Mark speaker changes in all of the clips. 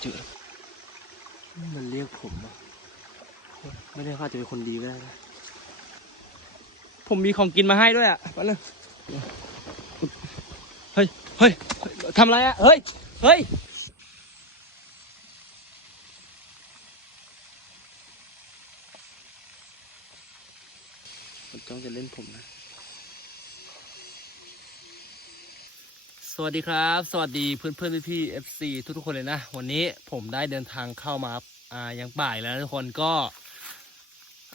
Speaker 1: เจอ มันเรียกผมอะไม่ได้เขาอาจจะเป็นคนดีก็ได้นะผมมีของกินมาให้ด้วยอะแป๊บนึงเฮ้ย เฮ้ยเฮ้ยทำอะไรอะ เฮ้ย เฮ้ย มันจ้องจะเล่นผมนะ วัสดีครับ สวัสดีเพื่อนเพื่อนพี่พี่เอฟซีทุกทุกๆคนเลยนะ วันนี้ผมได้เดินทางเข้ามาอ่ายังป่ายแล้วนะทุกคนก็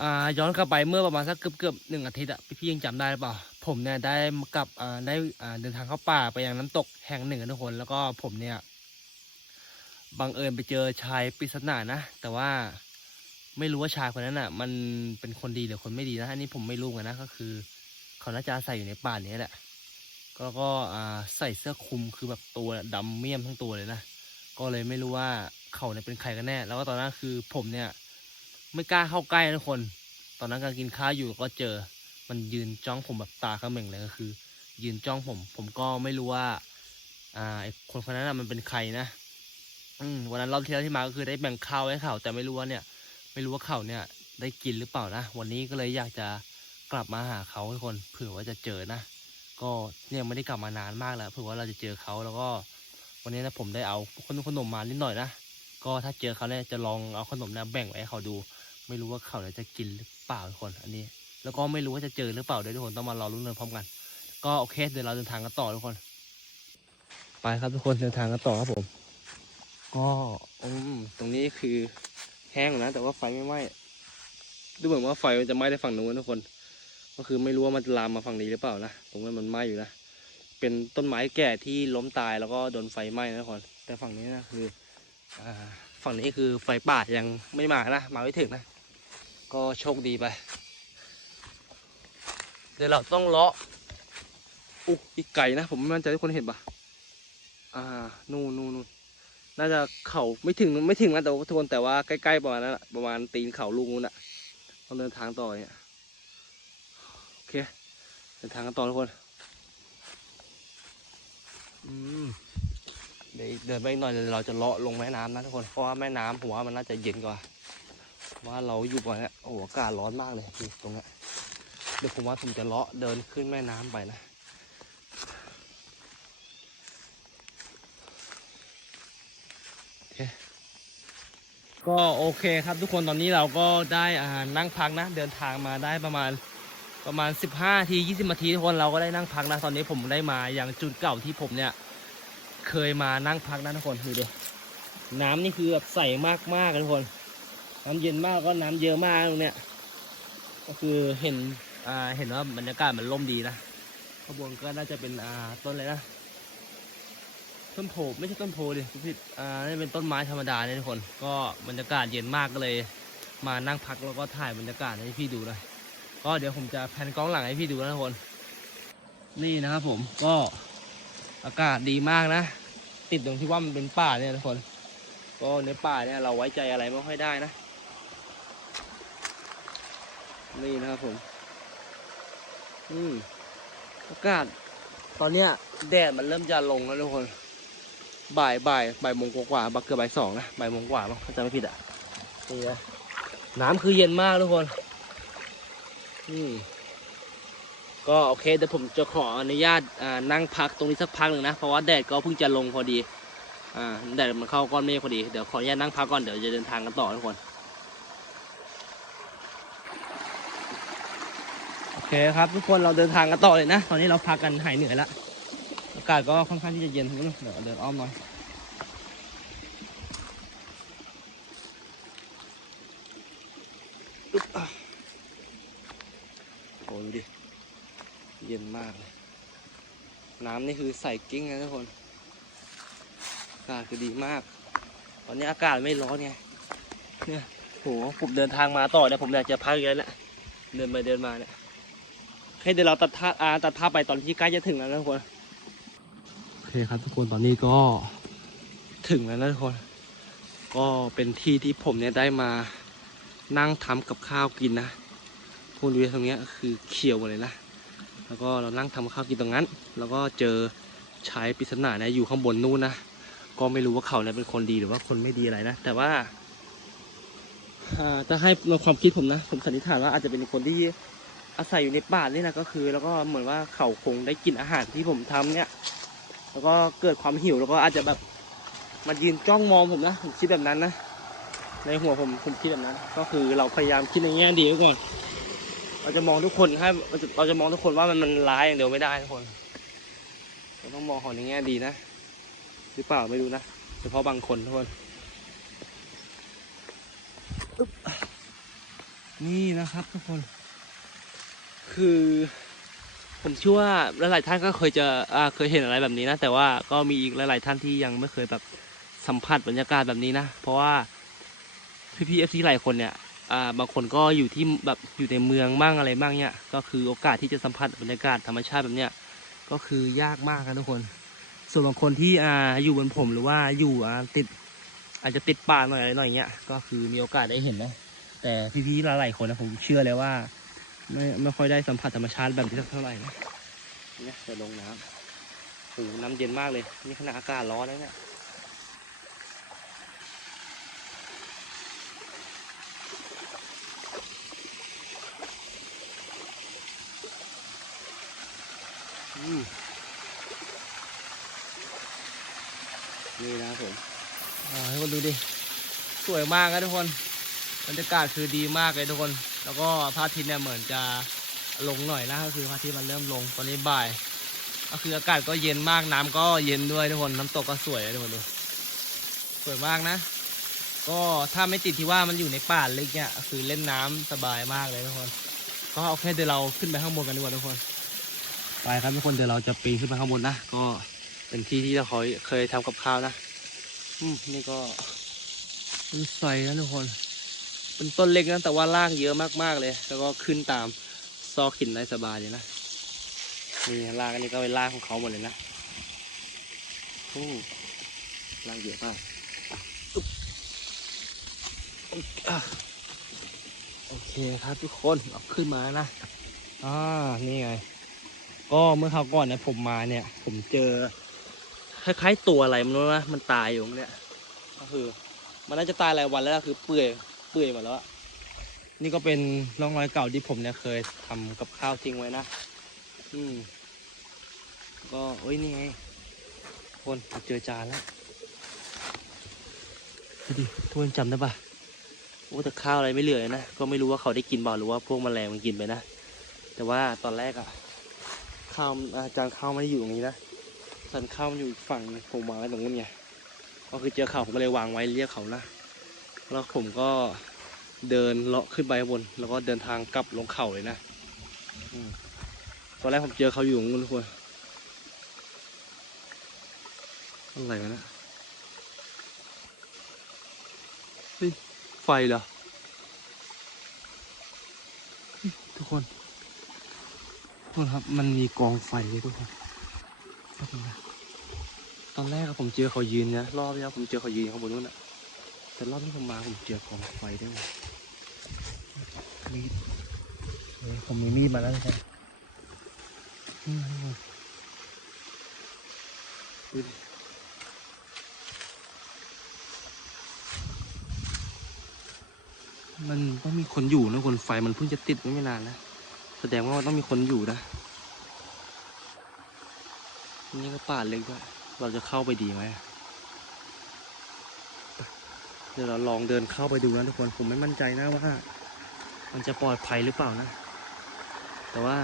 Speaker 1: อ่าย้อนกลับไปเมื่อประมาณสักเกือบเกือบหนึ่งอาทิตย์อะพี่พี่ๆยังจำได้หรือเปล่า ผมเนี่ยได้กลับอ่าได้อ่าเดินทางเข้าป่าไปยังน้ำตกแห่งหนึ่งนะทุกคนแล้วก็ผมเนี่ยบังเอิญไปเจอชายปริศนานะ แต่ว่าไม่รู้ว่าชายคนนั้นอะ มันเป็นคนดีหรือคนไม่ดีนะอันนี้ผมไม่รู้เหมือนกันนะก็คือ เขาน่าจะอาศัยอยู่ในป่านี้แหละ ก็ก็ใส่เสื้อคลุมคือแบบตัวดำเมี่ยมทั้งตัวเลยนะ ก็เลยไม่รู้ว่าเขาเนี่ยเป็นใครกันแน่ แล้วก็ตอนนั้นคือผมเนี่ย ไม่กล้าเข้าใกล้ทุกคน ตอนนั้นกำลังกินข้าวอยู่ก็เจอ มันยืนจ้องผมแบบตาเขม่งเลยก็คือ ยืนจ้องผม ผมก็ไม่รู้ว่า อ่าไอคนคนนั้นมันเป็นใครนะอืมวันนั้นรอบที่แล้วที่มาก็คือได้แบ่งข้าวให้เขาแต่ไม่รู้ว่าเนี่ย ไม่รู้ว่าเขาเนี่ย ได้กินหรือเปล่านะ วันนี้ก็เลยอยากจะกลับมาหาเขาทุกคน เผื่อว่าจะเจอนะ ก็เนี่ยไม่ได้กลับมานานมากแล้วเผื่อว่าเราจะเจอเขาแล้วก็วันนี้นะผมได้เอาขนมขนมมานิดหน่อยนะก็ถ้าเจอเขาเนี่ยจะลองเอาขนมเนี่ยแบ่งไว้ให้เขาดู ไม่รู้ว่าเขาจะกินหรือเปล่าทุกคนอันนี้ แล้วก็ไม่รู้ว่าจะเจอหรือเปล่าด้วยทุกคนต้องมารอรุ้นกันพร้อมกัน ก็โอเคเดี๋ยวเราเดินทางกันต่อทุกคน ไปครับทุกคนเดินทางกันต่อครับผม ก็อืมตรงนี้คือแห้งนะ แต่ว่าไฟไม่ไหม้ดูเหมือนว่าไฟมันจะไหม้ได้ฝั่งนู้นทุกคน ก็คือไม่รู้ว่ามันจะลามมาฝั่งนี้หรือเปล่านะตรงนั้นมันไหม้อยู่นะเป็นต้นไม้แก่ที่ล้มตายแล้วก็โดนไฟไหม้นะทุกคนแต่ฝั่งนี้นะคืออฝั่งนี้คือไฟป่ายังไม่มานะมาไม่ถึงนะ ก็โชคดีไป เดี๋ยวเราต้องเลาะอุ๊อีกไก่นะผมไม่มั่นใจทุกคนเห็นปะอ่านู่นนู่นนู่นน่าจะเข่าไม่ถึงไม่ถึงนะแต่ทุกคนแต่ว่าใกล้ๆประมาณนั้นประมาณตีนเข่าลูกนู้นอะต้องเดินทางต่อเนี่ย เคเดินทางกันต่อทุกคนเดี๋ยวเดินไปอีกหน่อยเราจะเลาะลงแม่น้ำนะทุกคน เพราะว่าแม่น้ำผมว่ามันน่าจะเย็นกว่าว่าเราอยู่ก่อนเนี่ยโอ้โหอากาศร้อนมากเลยตรงนี้เดี๋ยวผมว่าผมจะเลาะเดินขึ้นแม่น้ำไปนะโอเคก็โอเคครับทุกคนตอนนี้เราก็ได้นั่งพักนะ เดินทางมาได้ประมาณ ประมาณ 15ที20นาทีทุกคนเราก็ได้นั่งพักนะตอนนี้ผมได้มาอย่างจุดเก่าที่ผมเนี่ย เคยมานั่งพักนะทุกคนดูดิน้ำนี่คือแบบใสมากมากทุกคน น้ำเย็นมากก็น้ำเยอะมากตรงเนี้ยก็คือเห็นอ่าเห็นว่าบรรยากาศมันร่มดีนะข้างบนก็น่าจะเป็นอ่าต้นอะไรนะต้นโพไม่ใช่ต้นโพดิผิดอ่านี่เป็นต้นไม้ธรรมดาเนี่ยทุกคน ก็บรรยากาศเย็นมากก็เลย มานั่งพักแล้วก็ถ่ายบรรยากาศให้พี่ดูนะ ก็เดี๋ยวผมจะแพนกล้องหลังให้พี่ดูนะทุกคน นี่นะครับผมก็อากาศดีมากนะ ติดตรงที่ว่ามันเป็นป่าเนี่ยทุกคน ก็ในป่าเนี่ยเราไว้ใจอะไรไม่ค่อยได้นะ นี่นะครับผม อืมอากาศ ตอนเนี้ยแดดมันเริ่มจะลงแล้วทุกคน บ่ายบ่ายบ่ายโมงกว่าบักเกือบบ่ายสองนะบ่ายโมงกว่ามั้งถ้าจำไม่ผิดอะนี่นะน้ำคือเย็นมากทุกคน ก็โอเคเดี๋ยวผมจะขออนุญาตนั่งพักตรงนี้สักพักหนึ่งนะ เพราะว่าแดดก็เพิ่งจะลงพอดีอ่าแดดมันเข้าก้อนเมฆพอดี เดี๋ยวขออนุญาตนั่งพักก่อนเดี๋ยวจะเดินทางกันต่อทุกคน โอเคครับ ทุกคนเราเดินทางกันต่อเลยนะ ตอนนี้เราพักกันหายเหนื่อยล้วอากาศก็ค่อนข้างที่จะเย็นเดี๋ยวเดินอ้อมหน่อย อึ๊บอะโอ้ดูดิ เย็นมากเลย น้ำนี่คือใส่กิ้งนะทุกคนอากาศคือดีมาก ตอนนี้อากาศไม่ร้อนไง เนี่ยโหผมเดินทางมาต่อเนี่ยผมอยากจะพักอีกแล้วแหละเดินไปเดินมาเนี่ยให้เดี๋ยวเราตัดท่าอ่าตัดภาพไปตอนที่ใกล้จะถึงแล้วนะทุกคนโอเคครับทุกคนตอนนี้ก็ถึงแล้วนะทุกคน ก็เป็นที่ที่ผมเนี่ยได้มานั่งทำกับข้าวกินนะพูดดูตรงเนี้ยคือเขียวหมดเลยนะ แล้วก็เรานั่งทำข้าวกินตรงนั้น แล้วก็เจอชายปริศนาเนี่ยอยู่ข้างบนนู่นนะ ก็ไม่รู้ว่าเขาเนี่ยเป็นคนดีหรือว่าคนไม่ดีอะไรนะ แต่ว่าจะให้ในความคิดผมนะ ผมสันนิษฐานว่าอาจจะเป็นคนที่อาศัยอยู่ในป่านี่นะก็คือ แล้วก็เหมือนว่าเขาคงได้กินอาหารที่ผมทำเนี่ย แล้วก็เกิดความหิวแล้วก็อาจจะแบบมายืนจ้องมองผมนะผมคิดแบบนั้นนะในหัวผมผมคิดแบบนั้น ก็คือเราพยายามคิดในแง่ดีไว้ก่อน เราจะมองทุกคนให้เราจะเราจะมองทุกคนว่ามันมันร้ายอย่างเดียวไม่ได้ทุกคนเราต้องมองของในแง่ดีนะหรือเปล่าไม่รู้นะเฉพาะบางคนทุกคนอึ๊บนี่นะครับทุกคน คือ ผมเชื่อว่าหลายๆท่านก็เคยจะอ่าเคยเห็นอะไรแบบนี้นะ แต่ว่าก็มีอีกหลาย ๆ ท่านที่ยังไม่เคยแบบสัมผัสบรรยากาศแบบนี้นะ เพราะว่าพี่ๆเอฟซีหลายคนเนี่ยอ่า บางคนก็อยู่ที่แบบอยู่ในเมืองบ้างอะไรบ้างเนี่ย ก็คือโอกาสที่จะสัมผัสบรรยากาศธรรมชาติแบบเนี้ยก็คือยากมากครับทุกคน ส่วนบางคนที่อ่าอยู่บนผมหรือว่าอยู่อ่าติด อาจจะติดป่าหน่อยอะไรหน่อยเงี้ยก็คือมีโอกาสได้เห็นนะแต่พี่ๆหลายๆคนนะผมเชื่อเลยว่า ไม่ไม่ค่อยได้สัมผัสธรรมชาติแบบนี้สักเท่าไหร่นะเนี่ยจะลงน้ำโอ้โหน้ำเย็นมากเลย นี่ขณะอากาศร้อนแล้วเนี่ย นี่นะผมให้คนดูดิ สวยมากครับทุกคน บรรยากาศคือดีมากเลยทุกคน แล้วก็พระอาทิตย์เนี่ยเหมือนจะลงหน่อยนะก็คือพระอาทิตย์มันเริ่มลงตอนนี้บ่าย ก็คืออากาศก็เย็นมากน้ำก็เย็นด้วยทุกคน น้ำตกก็สวยเลยทุกคนดู สวยมากนะ ก็ถ้าไม่ติดที่ว่ามันอยู่ในป่าลึกเนี่ยคือเล่นน้ำสบายมากเลยทุกคน ก็เอาแค่เดี๋ยวเราขึ้นไปข้างบนกันดีกว่าทุกคน ไปครับทุกคนเดี๋ยวเราจะปีนขึ้นไปข้างบนนะก็เป็นที่ที่เราเคยเคยทำกับข้าวนะอืมนี่ก็ต้นไทรนะทุกคน เป็นต้นเล็กนะแต่ว่ารากเยอะมากๆเลย แล้วก็ขึ้นตามซอกหินได้สบายเลยนะนี่รากอันนี้ก็เป็นรากของเขาหมดเลยนะโอ้รากเยอะมากโอเคครับทุกคนเอาขึ้นมานะอ่านี่ไง ก็เมื่อคราวก่อนเนี่ยผมมาเนี่ย ผมเจอคล้ายๆตัวอะไรมันรู้นะมันตายอยู่ตรงเนี่ยก็คือ มันน่าจะตายหลายวันแล้วคือเปื่อยเปื่อยหมดแล้วนี่ก็เป็นร่องรอยเก่าที่ผมเนี่ยเคยทำกับข้าวทิ้งไว้นะอืมก็โอ้ยนี่ไงคนเจอจานแล้วดูดิทุกคนจำได้ปะโอ้แต่ข้าวอะไรไม่เหลือนะ ก็ไม่รู้ว่าเขาได้กินเปล่าหรือว่าพวกแมลงมันกินไปนะ แต่ว่าตอนแรกอะ ข้าวอาจารย์ข้าวไม่ได้อยู่ตรงนี้นะสันข้าวมันอยู่อีกฝั่งผมวางไว้ตรงนู้นไงก็คือเจอเขาผมก็เลยวางไว้เรียกเขานะแล้วผมก็เดินเลาะขึ้นไปบน แล้วก็เดินทางกลับลงเขาเลยนะอตอนแรกผมเจอเขาอยู่ตรงนู้นทุกคนอะไรกันนะไฟเหรอทุกคน ทุกคนครับมันมีกองไฟเลยทุกคนแป๊บนึงนะตอนแรกอะผมเจอเขายืนนะรอบที่แล้วผมเจอเขายืนข้างบนนู้นอะแต่รอบที่ผมมาผมเจอกองไฟด้วยนะมีดเฮ้ยผมมีมีดมาแล้วทุกคนอืมดูดิมันต้องมีคนอยู่นะคนไฟมันเพิ่งจะติดไม่นานนะแสดงว่ามันต้องมีคนอยู่นะ นี่ก็ป่าเล็กด้วย เราจะเข้าไปดีไหม เดี๋ยวเราลองเดินเข้าไปดูนะทุกคน ผมไม่มั่นใจนะว่า มันจะปลอดภัยหรือเปล่านะ แต่ว่า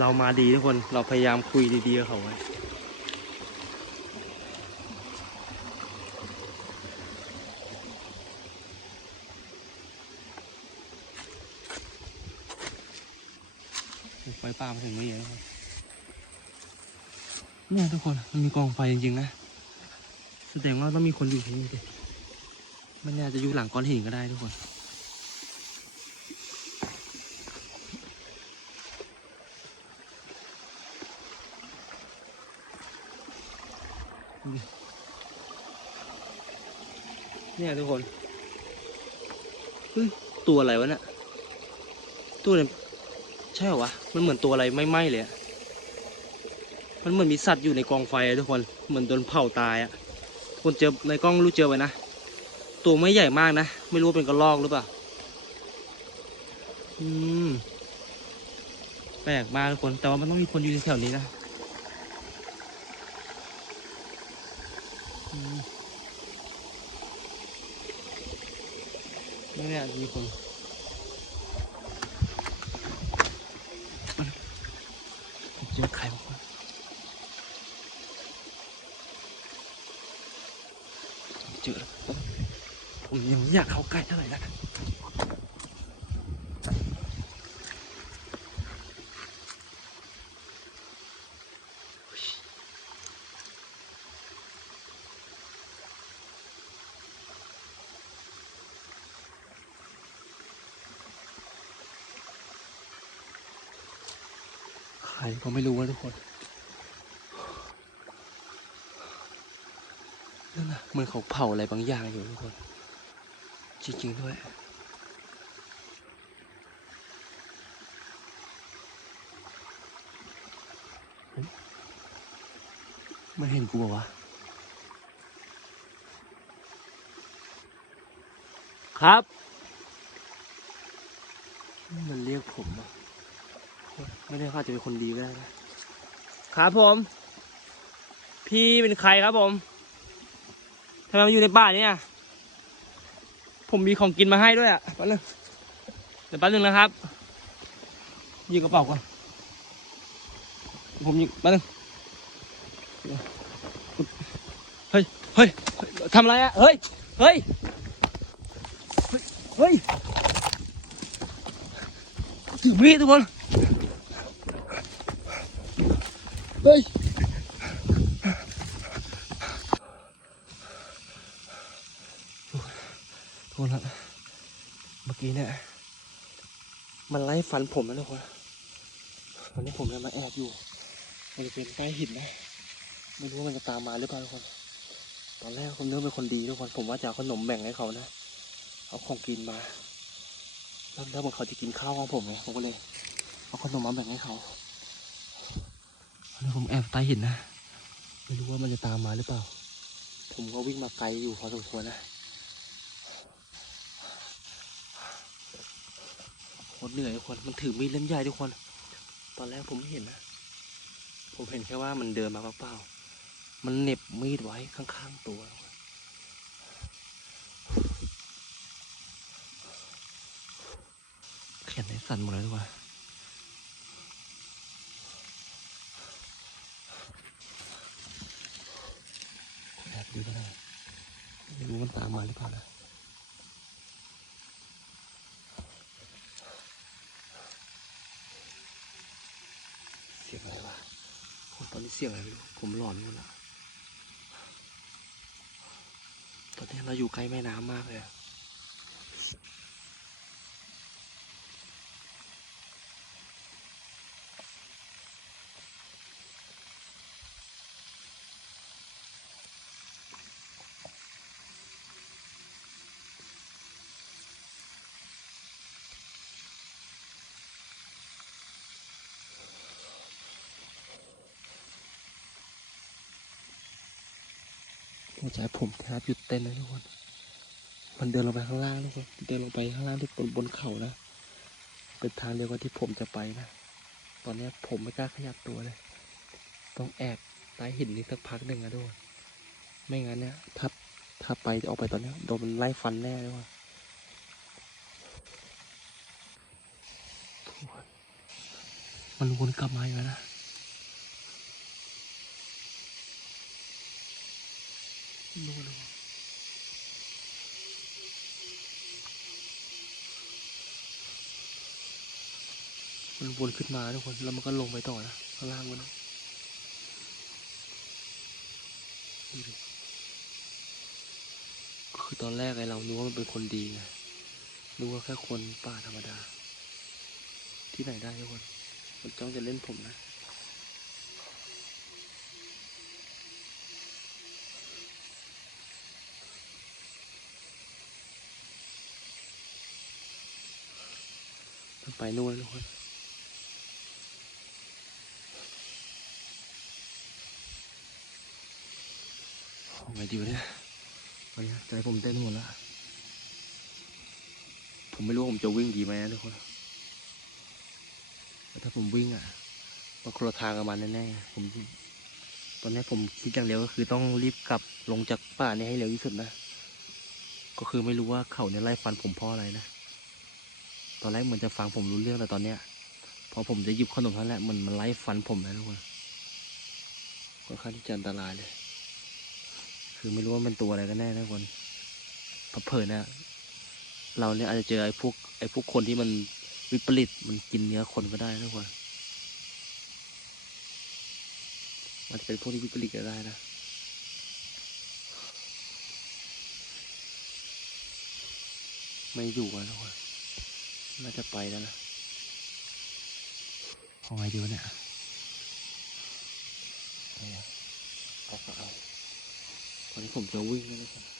Speaker 1: เรามาดีทุกคน เราพยายามคุยดีๆกับเขาไว้ ฟป่ามาถึงนี่แล้วครับเนี่ยทุกคนมันมีกองไฟจริงๆนะแสดงว่าต้องมีคนอยู่ที่นี่ดิมันอาจจะอยู่หลังก้อนหินก็ได้ทุกคนเนี่ยทุกคนเฮ้ยตัวอะไรวะเนี่ย ตัวเนี่ย ใช่เหรอวะ มันเหมือนตัวอะไรไม่ไหม้เลยอะมันเหมือนมีสัตว์อยู่ในกองไฟอะทุกคน เหมือนโดนเผาตายอะคนเจอในกล้องรู้เจอไว้นะ ตัวไม่ใหญ่มากนะ ไม่รู้เป็นกระรอกหรือเปล่า อืม แปลกมากทุกคน แต่ว่ามันต้องมีคนอยู่แถวนี้นะอืมไม่แน่อาจจะมีคน ผมเจอใครบ้างวะผมเจอแล้วผม ยังไม่อยากเข้าใกล้เท่าไหร่นะใครก็ไม่รู้ว่าทุกคนนั่นนะเหมือนเขาเผาอะไรบางอย่างอยู่ทุกคน จริงๆด้วยเฮ้ยมันเห็นกูบอกว่าวะครับ มันเรียกผมอะไม่ได้ว่าจะเป็นคนดีก็ได้นะครับผม พี่เป็นใครครับผมทำไมมาอยู่ในป่าเนี่ย ผมมีของกินมาให้ด้วยอะแป๊บนึงเดี๋ยวแป๊บนึงนะครับยิบกระเป๋าก่อนผมยิบแป๊บนึงเฮ้ยเฮ้ยเฮ้ยทำอะไรอะเฮ้ยเฮ้ยเฮ้ยถือมีดทุกคนเฮ้ย ทุกคนครับเมื่อ กี้เนี่ย มันไล่ฟันผมนะทุกคนตอนนี้ผมเลยมาแอบอยู่บริเวณใต้หินนะ ไม่รู้ว่ามันจะตามมาหรือเปล่าทุกคน ตอนแรกผมนึกว่าเป็นคนดีทุกคน ผมว่าจะเอาขนมแบ่งให้เขานะ เอาของกินมา แล้วแล้วเหมือนเขาจะกินข้าวของผมไงผมก็เลย เอาขนมมาแบ่งให้เขาตอนนี้ผมแอบใต้หินนะ ไม่รู้ว่ามันจะตามมาหรือเปล่า ผมก็วิ่งมาไกลอยู่พอสมควรนะ โคตรเหนื่อยทุกคน มันถือมีดเล่มใหญ่ทุกคน ตอนแรกผมไม่เห็นนะ ผมเห็นแค่ว่ามันเดินมาเปล่าๆ มันเหน็บมีดไว้ข้างๆตัวทุกคนแขนไหนสั่นหมดเลยทุกคนแอบดูได้ไม่รู้มันตามมาหรือเปล่านะ เสียงอะไรวะคนต อนนี้เสียงอะไรไม่รู้ผมหลอนหมดละตอนนี้เราอยู่ใกล้แม่น้ำมากเลย ใจผมแทบหยุดเต้นเลยทุกคน มันเดินลงไปข้างล่างทุกคน เดินลงไปข้างล่างที่บนบนเขานะ เป็นทางเดียวกับที่ผมจะไปนะ ตอนนี้ผมไม่กล้าขยับตัวเลย ต้องแอบใต้หินนี้สักพักหนึ่งนะทุกคน ไม่งั้นเนี่ยถ้าถ้าไปออกไปตอนนี้โดนมันไล่ฟันแน่เลยว่ะมันวนกลับมาอยู่นะ นะมันวนขึ้นมาทุกคน แล้วมันก็ลงไปต่อนะ ข้างล่างมันดูดิคือตอนแรกไอเรานึกว่ามันเป็นคนดีไงนึกว่าแค่คนป่าธรรมดา ที่ไหนได้ทุกคน มันจ้องจะเล่นผมนะ ไปนู่นแล้วทุกคนเอาไงดีวะเนี่ยวันนี้ใจผมเต้นหมดแล้ว ผมไม่รู้ว่าผมจะวิ่งดีไหมนะทุกคนแต่ถ้าผมวิ่งอะมันคนละทางกับมันแน่ๆ ผม ตอนนี้ผมคิดอย่างเดียวก็คือต้องรีบกลับลงจากป่านี้ให้เร็วที่สุดนะ ก็คือไม่รู้ว่าเขาเนี่ยไล่ฟันผมเพราะอะไรนะต อนแรกเหมือนจะฟังผมรู้เรื่องแต่ตอนเนี้ยพอผมจะหยิบขนมเท่านั้นแหละมันมันไล่ฟันผมนะทุกคนค่อนข้างที่จะอันตรายเลย คือไม่รู้ว่ามันตัวอะไรกันแน่นะทุกคนเผลอนะเราเนี่ยอาจจะเจอไอ้พวกไอ้พวกคนที่มันวิปริตมันกินเนื้อคนก็ได้นะทุกคนมันจะเป็นพวกที่วิปริตก็ได้นะไม่อยู่แล้วทุกคน น่าจะไปแล้วนะเอาไงดีวะเนี่ยเอาอะเอาก็เอาตอนนี้ผมจะวิ่งแล้วนะครับ